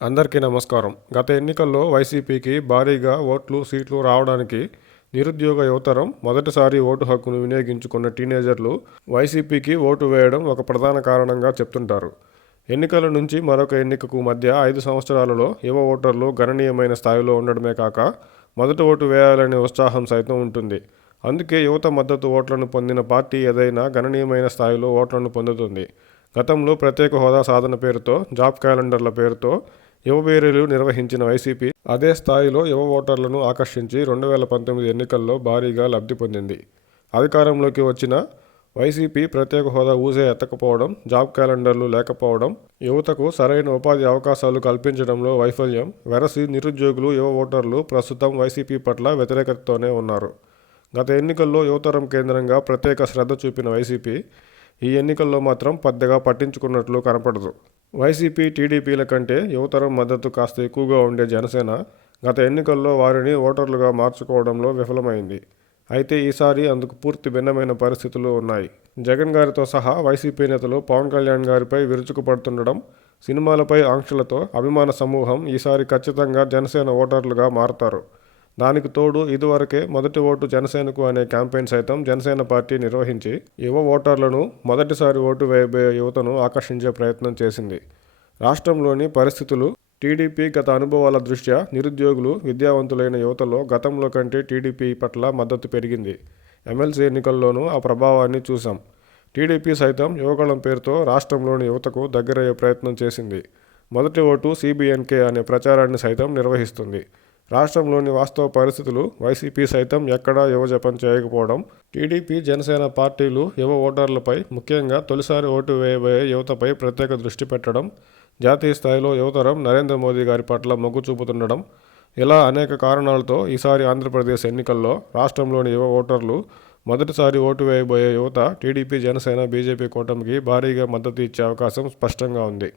అందరికీ నమస్కారం. గత ఎన్నికల్లో వైసీపీకి భారీగా సీట్లు రావడానికి నిరుద్యోగ యువతరం మొదటిసారి ఓటు హక్కును వినియోగించుకున్న టీనేజర్లు వైసీపీకి ఓటు వేయడం ఒక ప్రధాన కారణంగా చెప్తుంటారు. ఎన్నికల నుంచి మరొక ఎన్నికకు మధ్య 5 సంవత్సరాలలో యువ ఓటర్లు గణనీయమైన స్థాయిలో ఉండడమే కాక మొదటి ఓటు వేయాలనే ఉత్సాహం సైతం ఉంటుంది. అందుకే యువత మద్దతు ఓట్లను పొందిన పార్టీ ఏదైనా గణనీయమైన స్థాయిలో ఓట్లను పొందుతుంది. గతంలో ప్రత్యేక హోదా సాధన పేరుతో, జాబ్ క్యాలెండర్ల పేరుతో యువబేరీలు నిర్వహించిన వైసీపీ అదే స్థాయిలో యువ ఓటర్లను ఆకర్షించి 2019 ఎన్నికల్లో భారీగా లబ్ధి పొందింది. అధికారంలోకి వచ్చిన వైసీపీ ప్రత్యేక హోదా ఊసే ఎత్తకపోవడం, జాబ్ క్యాలెండర్లు లేకపోవడం, యువతకు సరైన ఉపాధి అవకాశాలు కల్పించడంలో వైఫల్యం వెరసి నిరుద్యోగులు, యువ ఓటర్లు ప్రస్తుతం వైసీపీ పట్ల వ్యతిరేకతతోనే ఉన్నారు. గత ఎన్నికల్లో యువతరం కేంద్రంగా ప్రత్యేక శ్రద్ధ చూపిన వైసీపీ ఈ ఎన్నికల్లో మాత్రం పెద్దగా పట్టించుకున్నట్లు కనపడదు. వైసీపీ, టీడీపీల కంటే యువతరం మద్దతు కాస్త ఎక్కువగా ఉండే జనసేన గత ఎన్నికల్లో వారిని ఓటర్లుగా మార్చుకోవడంలో విఫలమైంది. అయితే ఈసారి అందుకు పూర్తి భిన్నమైన పరిస్థితులు ఉన్నాయి. జగన్ గారితో సహా వైసీపీ నేతలు పవన్ కళ్యాణ్ గారిపై విరుచుకుపడుతుండడం, సినిమాలపై ఆంక్షలతో అభిమాన సమూహం ఈసారి ఖచ్చితంగా జనసేన ఓటర్లుగా మారతారు. దానికి తోడు ఇదివరకే మొదటి ఓటు జనసేనకు అనే క్యాంపెయిన్ సైతం జనసేన పార్టీ నిర్వహించి యువ ఓటర్లను, మొదటిసారి ఓటు వేయబోయే యువతను ఆకర్షించే ప్రయత్నం చేసింది. రాష్ట్రంలోని పరిస్థితులు, టీడీపీ గత అనుభవాల దృష్ట్యా నిరుద్యోగులు, విద్యావంతులైన యువతలో గతంలో కంటే టీడీపీ పట్ల మద్దతు పెరిగింది. ఎమ్మెల్సీ ఎన్నికల్లోనూ ఆ ప్రభావాన్ని చూసాం. టీడీపీ సైతం యువగళం పేరుతో రాష్ట్రంలోని యువతకు దగ్గరయ్యే ప్రయత్నం చేసింది. మొదటి ఓటు CBNK అనే ప్రచారాన్ని సైతం నిర్వహిస్తుంది. రాష్ట్రంలోని వాస్తవ పరిస్థితులు వైసీపీ సైతం ఎక్కడా యువజపం చేయకపోవడం, టీడీపీ, జనసేన పార్టీలు యువ ఓటర్లపై, ముఖ్యంగా తొలిసారి ఓటు వేయబోయే యువతపై ప్రత్యేక దృష్టి పెట్టడం, జాతీయ స్థాయిలో యువతరం నరేంద్ర మోదీ గారి పట్ల మొగ్గు చూపుతుండడం, ఇలా అనేక కారణాలతో ఈసారి ఆంధ్రప్రదేశ్ ఎన్నికల్లో రాష్ట్రంలోని యువ ఓటర్లు, మొదటిసారి ఓటు వేయబోయే యువత టీడీపీ, జనసేన, బీజేపీ కూటమికి భారీగా మద్దతు ఇచ్చే అవకాశం స్పష్టంగా ఉంది.